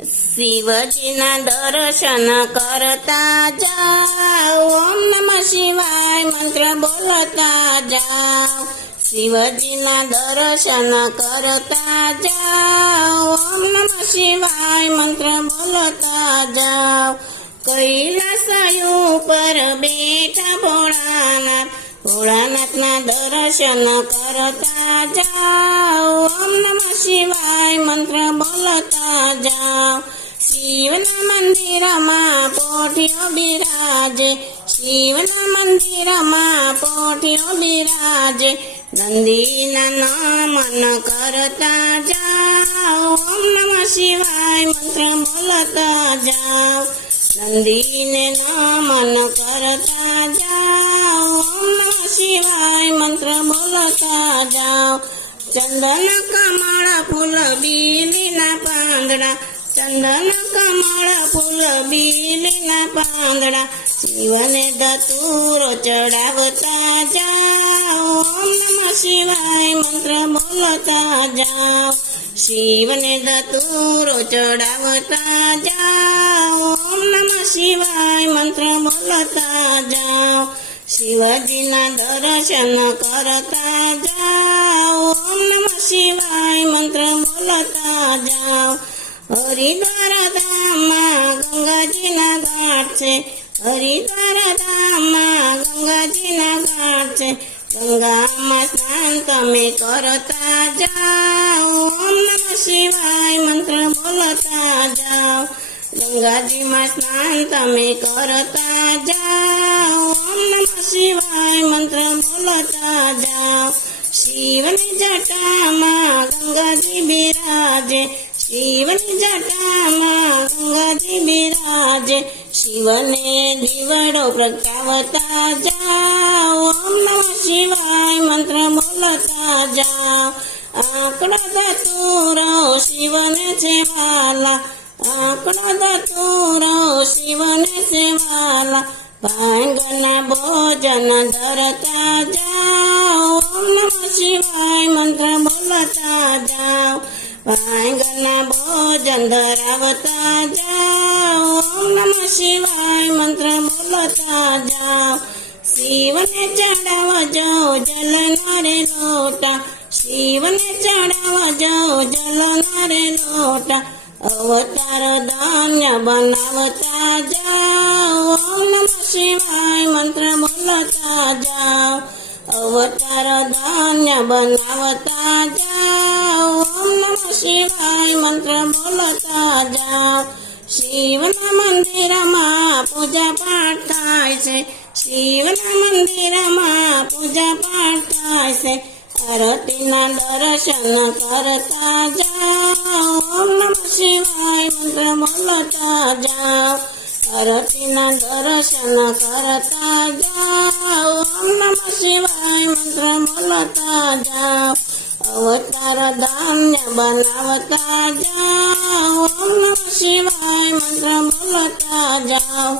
શિવજીના દર્શન કરતા જાઓ, ઓમ નમઃ શિવાય મંત્ર બોલતા જાઓ. શિવજીના દર્શન કરતા જાઓ, ઓમ નમઃ શિવાય મંત્ર બોલતા જાઓ. કૈલાસ ઉપર બેઠા ભોળાનાથના દર્શન કરતા જાઓ, ઓમ નમઃ શિવાય મંત્ર બોલતા જાઓ. શિવના મંદિરમાં પોઠિયો બિરાજે, શિવના મંદિરમાં પોઠિયો બિરાજે. નંદીના નમન કરતા જાઓ, ઓમ નમઃ શિવાય મંત્ર બોલતા જાઓ. નંદીને નમન કરતા જાઓ, ઓમ નમઃ શિવાય મંત્ર બોલતા જાઓ. ચંદન કમળ ફૂલ બીલીના પાંદડા, ચંદન કમળ ફૂલ બીલીના પાંદડા. શિવને ધતૂરો ચડાવતા જાઓ, ઓમ નમઃ શિવાય મંત્ર બોલતા જાઓ. શિવને ધતૂરો ચડાવતા જાઓ, ઓમ નમઃ શિવાય મંત્ર બોલતા જાઓ. શિવજીના દર્શન કરતા જાઓ, ઓમ નમઃ શિવાય મંત્ર બોલતા જાઓ. હરિદ્વાર ધામમાં ગંગાજીના ઘાટ છે, હરિદ્વાર ધામમાં ગંગાજીના ઘાટ છે. ગંગામાં સ્નાન તમે કરતા જાઓ, ઓમ નમઃ શિવાય મંત્ર બોલતા જાઓ. ગંગાજીમાં સ્નાન તમે કરતા જાઓ, ઓમ નમઃ શિવાય મંત્ર બોલતા જાઓ. શિવની જટામાં ગંગાજી બિરાજે, શિવની જટામાં ગંગાજી બિરાજે. શિવને દીવડો પ્રગટાવતા જાઓ, ઓમ નમઃ શિવાય મંત્ર બોલતા જાઓ. આંકડો ધતૂરો શિવને છે વાલા, આંકડો ધતૂરો શિવને છે વાલા. ભાંગના ભોજન ધરતા જાઓ, ઓમ નમઃ શિવાય મંત્ર બોલતા જાઓ. ભાંગના ભોજન ધરાવતા જાઓ, ઓમ નમઃ શિવાય મંત્ર બોલતા જાઓ. શિવને ચડાવજો જલના રે લોટા, શિવને ચડાવજો જલના રે લોટા. અવતાર ધન્ય બનાવતા જાઓ, ઓમ નમઃ શિવાય મંત્ર બોલતા જાઓ. અવતાર ધન્ય બનાવતા જાઓ, ઓમ નમઃ શિવાય મંત્ર બોલતા જાઓ. શિવના મંદિરમાં પૂજા પાઠ થાય છે, શિવના મંદિરમાં પૂજા પાઠ થાય છે. આરતીના દર્શન કરતા જાઓ, ઓમ નમઃ શિવાય મંત્ર બોલતા જાઓ. આરતીના દર્શન કરતા જાઓ, ઓમ નમઃ શિવાય મંત્ર બોલતા જાઓ. અવતાર ધન્ય બનાવતા જાઓ, ઓમ નમઃ શિવાય મંત્ર બોલતા જાઓ.